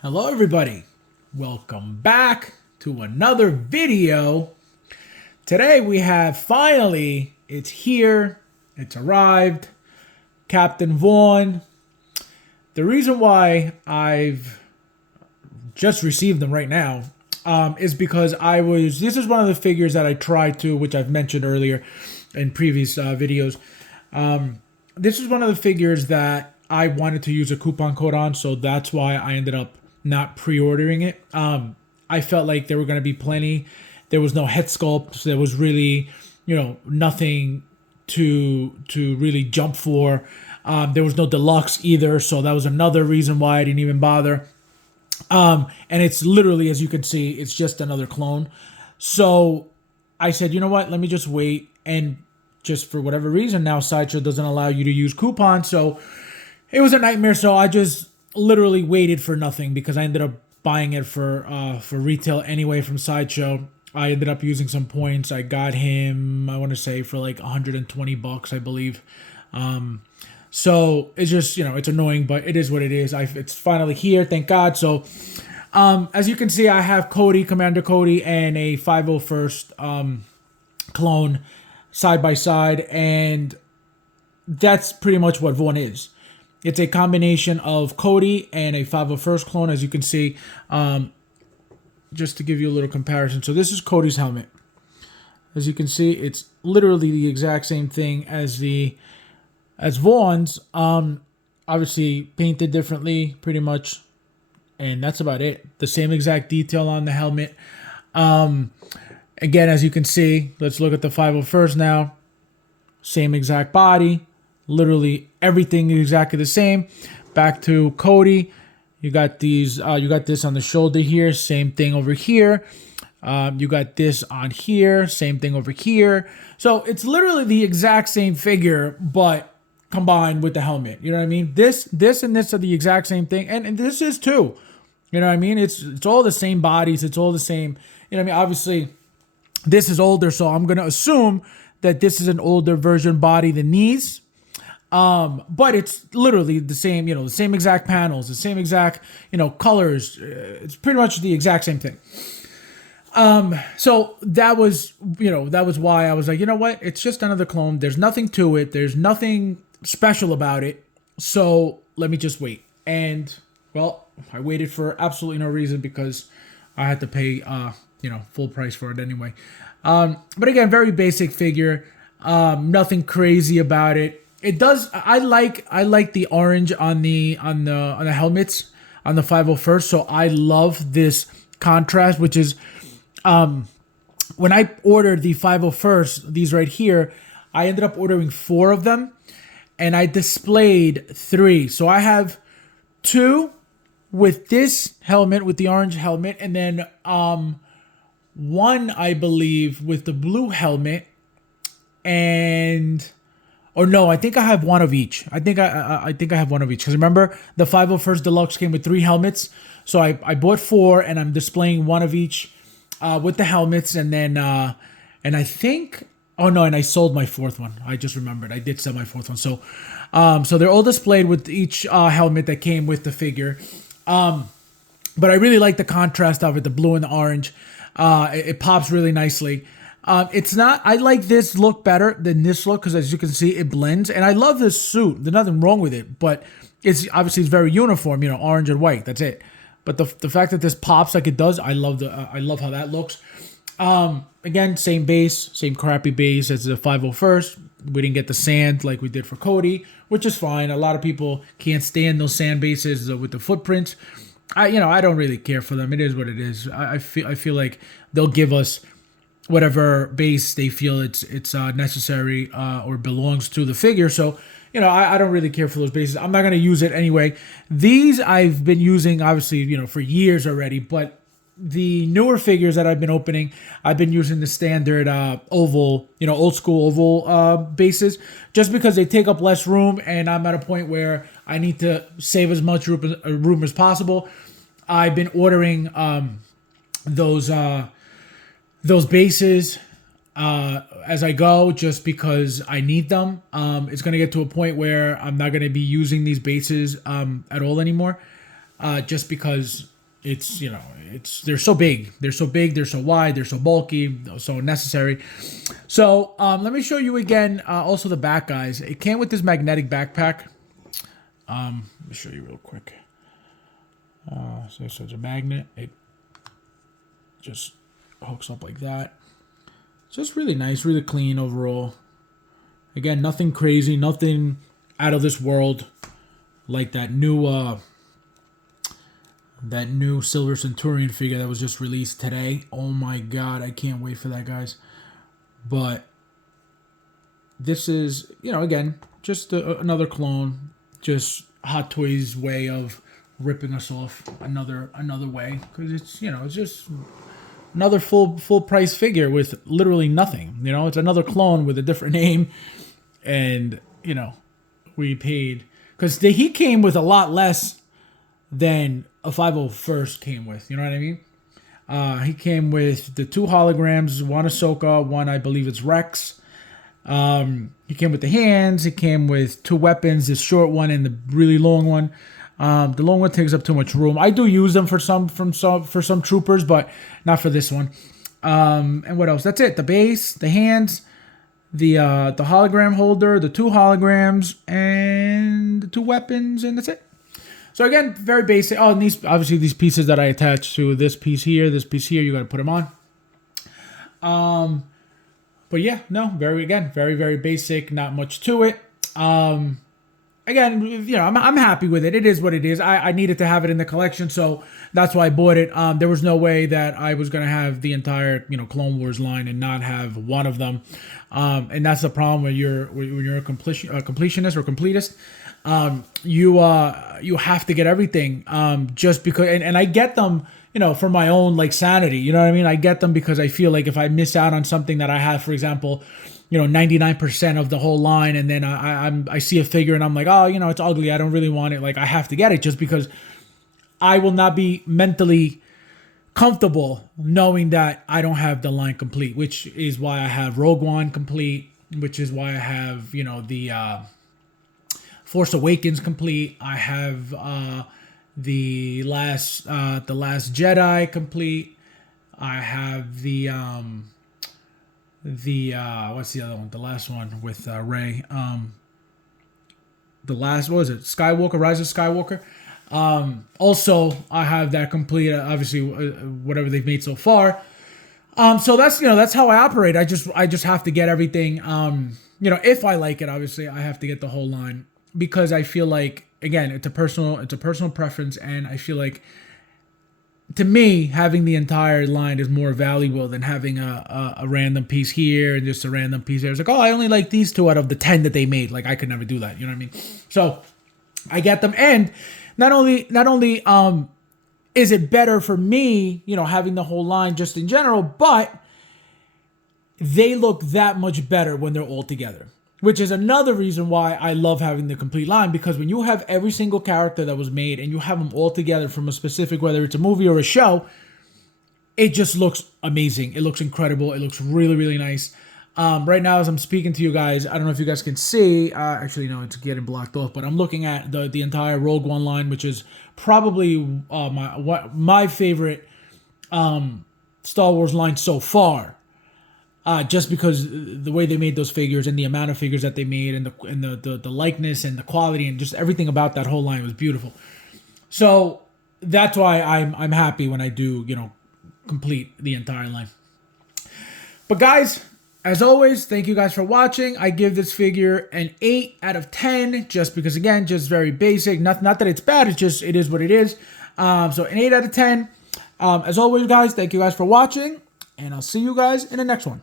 Hello everybody, welcome back to another video. Today we have it's here, it's arrived, Captain Vaughn. The reason why I've just received them right now is because this is one of the figures that I tried to, which I've mentioned earlier in previous videos. This is one of the figures that I wanted to use a coupon code on, so that's why I ended up not pre-ordering it. I felt like there were going to be plenty. There was no head sculpts. There was really, nothing to really jump for. There was no deluxe either, so that was another reason why I didn't even bother. And it's literally, as you can see, it's just another clone. So I said, you know what? Let me just wait. And just for whatever reason, now Sideshow doesn't allow you to use coupons. So it was a nightmare. So I just literally waited for nothing because I ended up buying it for retail anyway from Sideshow. I ended up using some points. I got him, I want to say, for like $120, I believe. So it's just, it's annoying, but it is what it is. It's finally here, thank God. So as you can see, I have Commander Cody, and a 501st clone side by side, and that's pretty much what Vaughn is. It's a combination of Cody and a 501st clone, as you can see. Just to give you a little comparison. So this is Cody's helmet. As you can see, it's literally the exact same thing as Vaughn's. Obviously painted differently, pretty much. And that's about it. The same exact detail on the helmet. Again, as you can see, let's look at the 501st now. Same exact body. Literally everything is exactly the same. Back to Cody. You got these. You got this on the shoulder here. Same thing over here. You got this on here. Same thing over here. So it's literally the exact same figure, but combined with the helmet. You know what I mean? This, and this are the exact same thing, and this is too. You know what I mean? It's all the same bodies. It's all the same. You know what I mean? Obviously, this is older, so I'm gonna assume that this is an older version body than these. But it's literally the same, the same exact panels, the same exact, colors. It's pretty much the exact same thing. So that was why I was like, you know what? It's just another clone. There's nothing to it. There's nothing special about it. So let me just wait. And well, I waited for absolutely no reason because I had to pay, full price for it anyway. But again, very basic figure. Nothing crazy about it. It does. I like the orange on the helmets on the 501st. So I love this contrast, which is when I ordered the 501st, these right here, I ended up ordering 4 of them, and I displayed 3. So I have 2 with this helmet, with the orange helmet, and then 1, I believe, with the blue helmet, and. Or no, I think I have 1 of each. I think I have 1 of each. Because remember, the 501st Deluxe came with 3 helmets. So I bought 4, and I'm displaying 1 of each with the helmets. And then, and I think, oh no, and I sold my 4th one. I just remembered. I did sell my 4th one. So, so they're all displayed with each helmet that came with the figure. But I really like the contrast of it, the blue and the orange. It pops really nicely. It's not, I like this look better than this look because, as you can see, it blends. And I love this suit. There's nothing wrong with it, but it's obviously it's very uniform, orange and white. That's it. But the fact that this pops like it does, I love how that looks. Again, same base, same crappy base as the 501st. We didn't get the sand like we did for Cody, which is fine. A lot of people can't stand those sand bases with the footprints. I don't really care for them. It is what it is. I feel like they'll give us whatever base they feel it's necessary or belongs to the figure. So, I don't really care for those bases. I'm not going to use it anyway. These I've been using, obviously, for years already. But the newer figures that I've been opening, I've been using the standard oval, old school oval bases, just because they take up less room, and I'm at a point where I need to save as much room as possible. I've been ordering those bases as I go, just because I need them. It's going to get to a point where I'm not going to be using these bases at all anymore. just because it's, they're so big, they're so big, they're so wide, they're so bulky, so necessary. So let me show you again. Also the back, guys. It came with this magnetic backpack. Let me show you real quick. So it's a magnet. It just hooks up like that. Just really nice, really clean overall. Again, nothing crazy, nothing out of this world, like that new Silver Centurion figure that was just released today. Oh my god, I can't wait for that, guys. But this is, again, just another clone, just Hot Toys' way of ripping us off another way, because it's just another full price figure with literally nothing. It's another clone with a different name, and we paid, because he came with a lot less than a 501st came with. You know what I mean? He came with the 2 holograms, one Ahsoka, one I believe it's Rex. He came with the hands. He came with 2 weapons, this short one and the really long one. The long one takes up too much room. I do use them for some troopers, but not for this one. And what else? That's it. The base, the hands, the hologram holder, the 2 holograms, and the 2 weapons, and that's it. So again, very basic. Oh, and these pieces that I attached to this piece here, you got to put them on. But yeah, no, very, very basic. Not much to it. Again, I'm happy with it. It is what it is. I needed to have it in the collection, so that's why I bought it. There was no way that I was gonna have the entire, Clone Wars line and not have one of them. And that's the problem when you're a completionist or completist. You have to get everything. Just because, and I get them, for my own sanity. You know what I mean? I get them because I feel like if I miss out on something that I have, for example, 99% of the whole line, and then I see a figure and I'm like, oh, it's ugly, I don't really want it. I have to get it just because I will not be mentally comfortable knowing that I don't have the line complete, which is why I have Rogue One complete, which is why I have, the Force Awakens complete. I have the last Jedi complete. I have the what's the other one? The last one with Rey. The last, what was it? Skywalker, Rise of Skywalker. Also, I have that complete. Obviously, whatever they've made so far. So that's how I operate. I just have to get everything. If I like it, obviously, I have to get the whole line, because I feel like, again, it's a personal preference, and I feel like, to me, having the entire line is more valuable than having a random piece here and just a random piece there. It's like, oh, I only like these 2 out of the 10 that they made. I could never do that. You know what I mean? So I get them, and not only is it better for me, having the whole line just in general, but they look that much better when they're all together. Which is another reason why I love having the complete line, because when you have every single character that was made and you have them all together from a specific, whether it's a movie or a show, it just looks amazing. It looks incredible. It looks really, really nice. Right now, as I'm speaking to you guys, I don't know if you guys can see. Actually, no, it's getting blocked off. But I'm looking at the entire Rogue One line, which is probably my favorite Star Wars line so far. Just because the way they made those figures and the amount of figures that they made, and the likeness and the quality and just everything about that whole line was beautiful. So that's why I'm happy when I do complete the entire line. But guys, as always, thank you guys for watching. I give this figure an 8 out of 10, just because, again, just very basic. Not that it's bad. It's just, it is what it is. So an 8 out of 10. As always, guys, thank you guys for watching, and I'll see you guys in the next one.